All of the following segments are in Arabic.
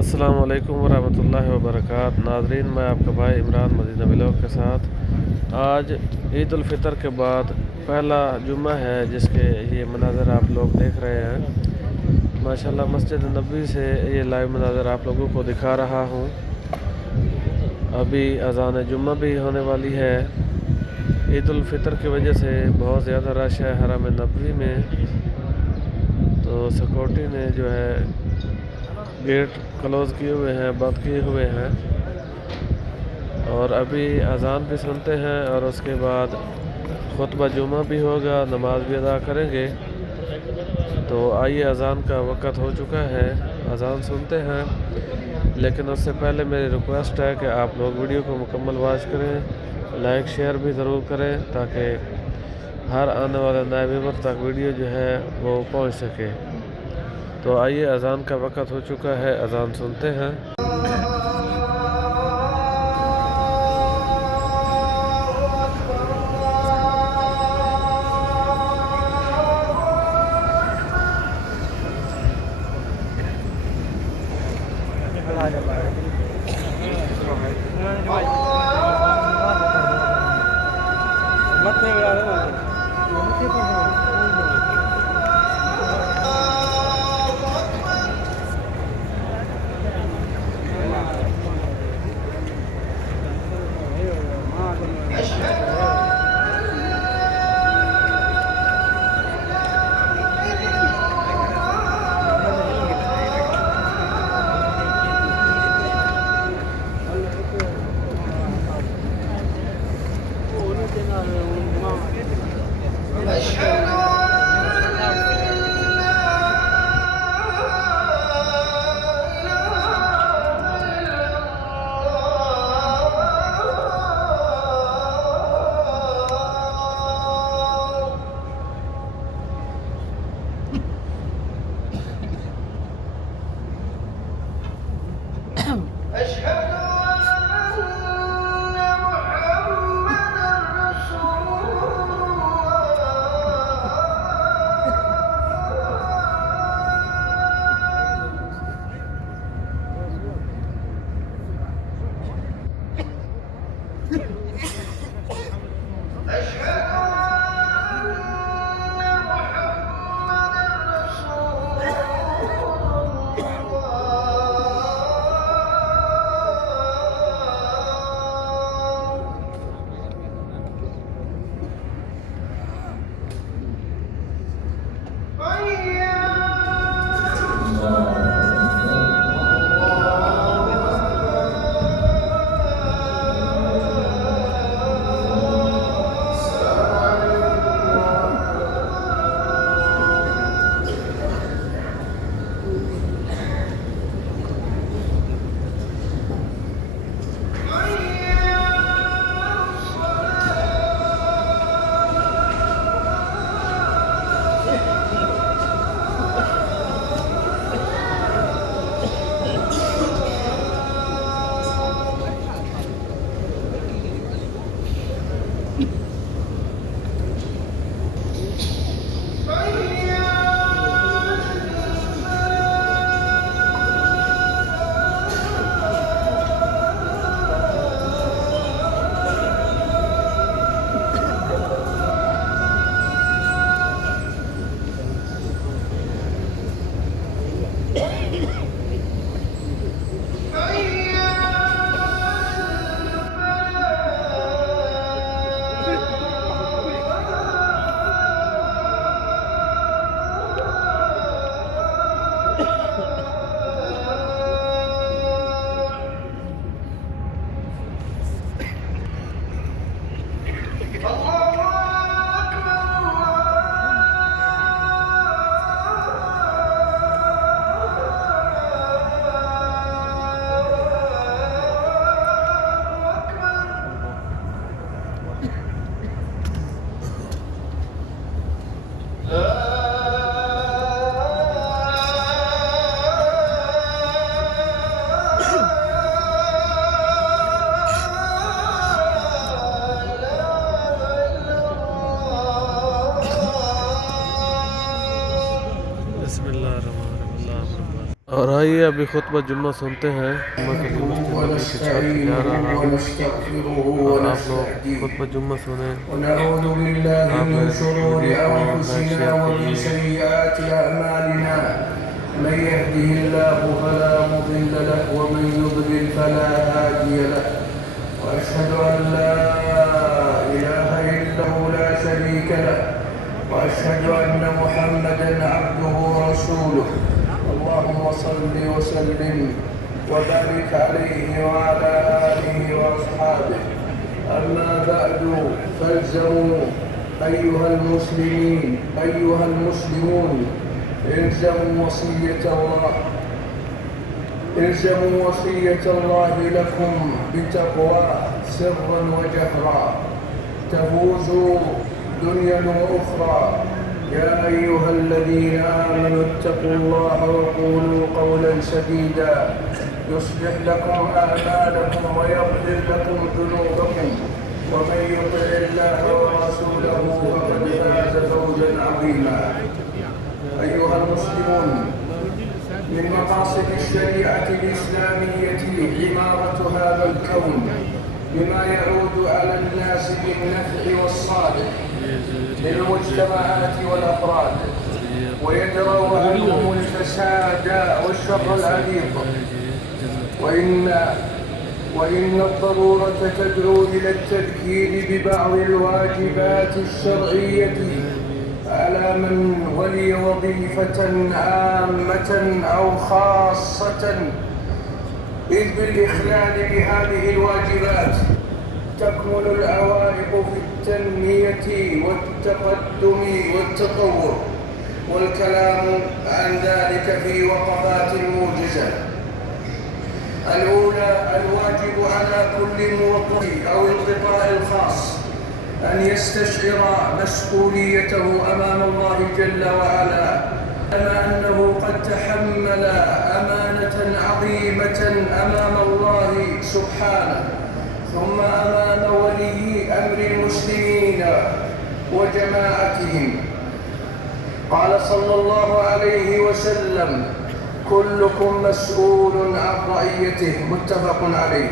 अस्सलाम वालेकुम वरहमतुल्लाहि वबरकातुहू। नाज़रीन, मैं आपका भाई इमरान मदीना व्लॉग के साथ आज ईद उल फ़ितर के बाद पहला जुम्मा है जिसके ये मनाज़र आप लोग देख रहे हैं। माशाल्लाह मस्जिद नबवी से ये लाइव मनाज़र आप लोगों को दिखा रहा हूँ। अभी अज़ान जुम्मा भी होने वाली है। ईद उल फ़ितर की वजह से बहुत ज़्यादा रश है हरम नबवी में, तो सिक्योरिटी ने जो है गेट क्लोज़ किए हुए हैं, बंद किए हुए हैं। और अभी अज़ान भी सुनते हैं और उसके बाद खुतबा जुमा भी होगा, नमाज भी अदा करेंगे। तो आइए, अज़ान का वक़्त हो चुका है, अज़ान सुनते हैं। लेकिन उससे पहले मेरी रिक्वेस्ट है कि आप लोग वीडियो को मुकम्मल वॉच करें, लाइक शेयर भी ज़रूर करें ताकि हर आने वाले नए व्यूअर तक वीडियो जो है वो पहुंच सके। तो आइए, अज़ान का वक़्त हो चुका है, अज़ान सुनते हैं। आइए अभी खुतबा जुम्मा सुनते हैं। ونستعينه ونستغفره ونستهديه खुतबा जुम्मा सुने। ونعوذ بالله من شرور أنفسنا ومن سيئات أعمالنا من يهده الله فلا مضل له ومن يضلل فلا هادي له وأشهد أن لا إله إلا هو لا شريك له وأشهد أن محمدا عبده ورسوله اللهم صل وسلم وبارك عليه وعلى آله وأصحابه أما بعد فالزموا أيها المسلمون الزموا وصية الله لكم بتقواه سرا وجهرا تفوزوا دنيا وأخرى. يا أيها الذين آمنوا اتقوا الله وقولوا قولا سديدا يصلح لكم أعمالكم ويغفر لكم ذنوبكم ومن يطع الله ورسوله فقد فاز فوزا عظيما. أيها المسلمون، من مقاصد الشريعة الإسلامية عمارة هذا الكون بما يعود على الناس بالنفع والصالح للمجتمعات والأفراد ويدرأ عنهم الفساد والشر العريض، وإن الضرورة تدعو إلى التذكير ببعض الواجبات الشرعية على من ولي وظيفة عامة أو خاصة، إذ بالإخلال بهذه الواجبات تكمن العوائق في التنمية والتقدم والتطور، والكلام عن ذلك في وقفات موجزة. الأولى: الواجب على كل موظف أو القطاع الخاص أن يستشعر مسؤوليته أمام الله جل وعلا، كما أنه قد تحمل أمانة عظيمة أمام الله سبحانه ثم أمام ولي أمر المسلمين وجماعتهم. قال صلى الله عليه وسلم: كلكم مسؤول عن رعيته، متفق عليه.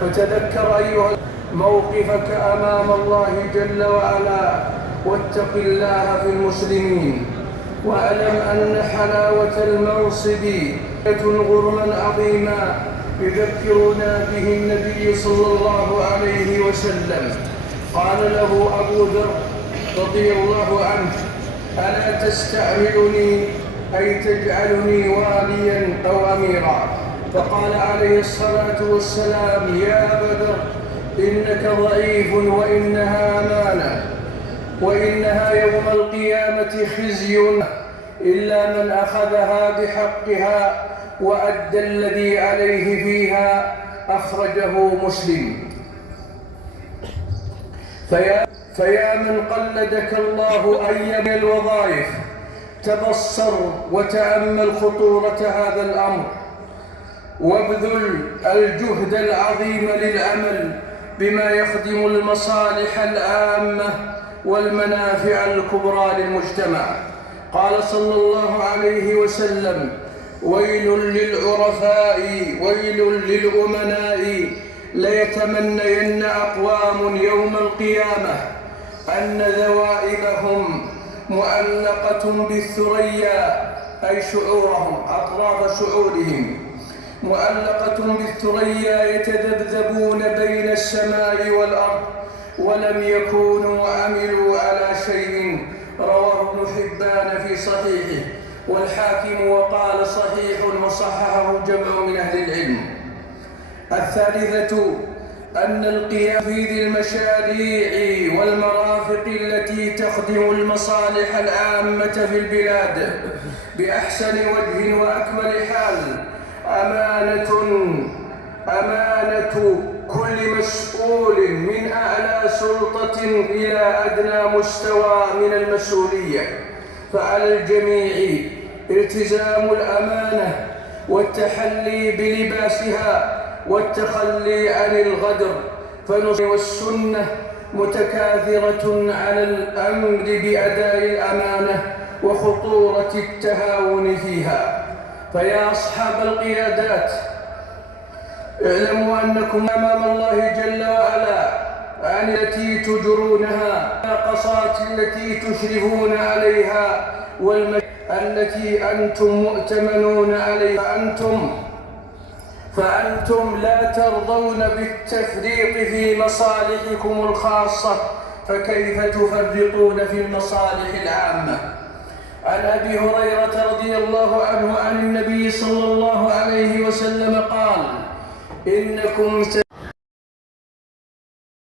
فتذكر أيها موقفك أمام الله جل وعلا واتق الله في المسلمين، واعلم أن حلاوة المنصب غرما عظيما يذكرنا به النبي صلى الله عليه وسلم. قال له أبو ذر رضي الله عنه: ألا تستعملني أي تجعلني واليا أو أميرا؟ فقال عليه الصلاة والسلام: يا أبا ذر، إنك ضعيف وإنها أمانة، وإنها يوم القيامة خزي إلا من أخذها بحقها وأدى الذي عليه فيها. أخرجه مسلم. فيا من قلدك الله أي من الوظائف، تبصر وتأمل خطورة هذا الأمر وابذل الجهد العظيم للعمل بما يخدم المصالح العامة والمنافع الكبرى للمجتمع. قال صلى الله عليه وسلم: ويل للعرفاء ويل للأمناء، ليتمنين أقوام يوم القيامة أن ذوائبهم معلقة بالثريا، أي شعورهم، أطراف شعورهم معلقة بالثريا يتذبذبون بين السماء والأرض ولم يكونوا عملوا على شيء. رواه ابن حبان في صحيحه والحاكم وقال صحيح وصححه جمع من أهل العلم. الثالثة: أن القيام في ذي المشاريع والمرافق التي تخدم المصالح العامة في البلاد بأحسن وجه وأكمل حال أمانة كل مسؤول من أعلى سلطة إلى أدنى مستوى من المسؤولية. فعلى الجميع التزام الأمانة والتحلي بلباسها والتخلي عن الغدر، فالنصوص والسنة متكاثرة على الأمر بأداء الأمانة وخطورة التهاون فيها. فيا أصحاب القيادات، اعلموا أنكم أمام الله جل وعلا عن التي تجرونها، الناقصات التي تشرفون عليها، التي أنتم مؤتمنون عليها، فأنتم لا ترضون بالتفريط في مصالحكم الخاصة، فكيف تفرطون في المصالح العامة؟ عن أبي هريرة رضي الله عنه عن النبي صلى الله عليه وسلم قال: إنكم